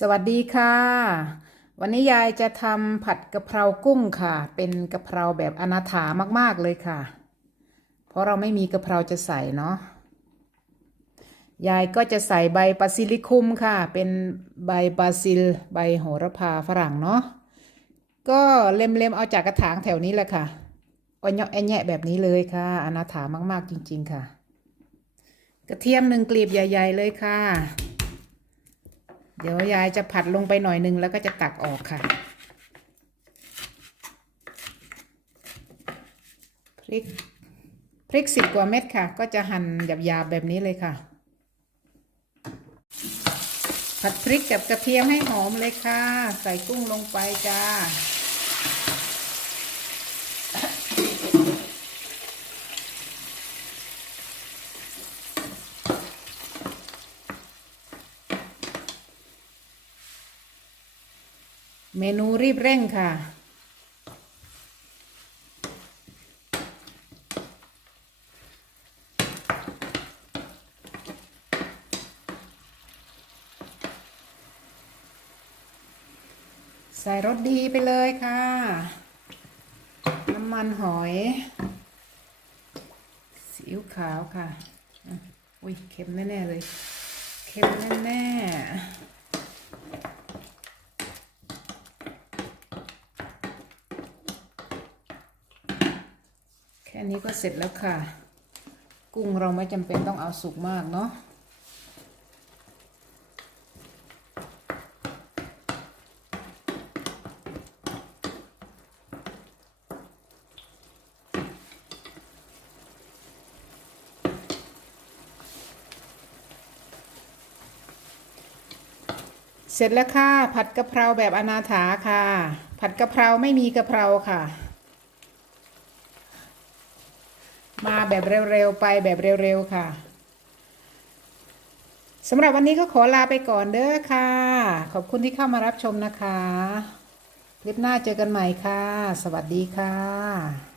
สวัสดีค่ะ วันนี้ยายจะทำผัดกะเพรากุ้งค่ะ เป็นกะเพราแบบอนาถามากๆเลยค่ะ เพราะเราไม่มีกะเพราจะใส่เนาะยายก็จะใส่ใบบาซิลิคุมค่ะ เป็นใบบาซิล ใบโหระพาฝรั่งเนาะก็เล็มๆเอาจากกระถางแถวนี้แหละค่ะอ้อยเนาะแอะแยะแบบนี้เลยค่ะ อนาถามากๆจริง ๆ ค่ะ กระเทียมหนึ่งกลีบใหญ่ ๆ เลยค่ะ เดี๋ยวยายจะผัดลงไปหน่อยหนึ่งแล้วก็จะตักออกค่ะ พริก พริกสิบกว่าเม็ดค่ะ ก็จะหั่นหยาบๆแบบนี้เลยค่ะ ผัดพริกกับกระเทียมให้หอมเลยค่ะ ใส่กุ้งลงไปจ้า เมนูรีบเร่งค่ะ ใส่รสดีไปเลยค่ะ น้ำมันหอยซีอิ๊วขาวค่ะ อุ้ยเค็มแน่ ๆ เลย เค็มแน่ ๆ แค่นี้ก็เสร็จแล้วค่ะ กุ้งเราไม่จำเป็นต้องเอาสุกมากเนาะเสร็จแล้วค่ะ ผัดกะเพราแบบอนาถาค่ะ ผัดกะเพราไม่มีกะเพราค่ะ มาแบบเร็วๆไปแบบเร็วๆค่ะสำหรับวันนี้ก็ขอลาไปก่อนเด้อค่ะ ขอบคุณที่เข้ามารับชมนะคะ คลิปหน้าเจอกันใหม่ค่ะ สวัสดีค่ะ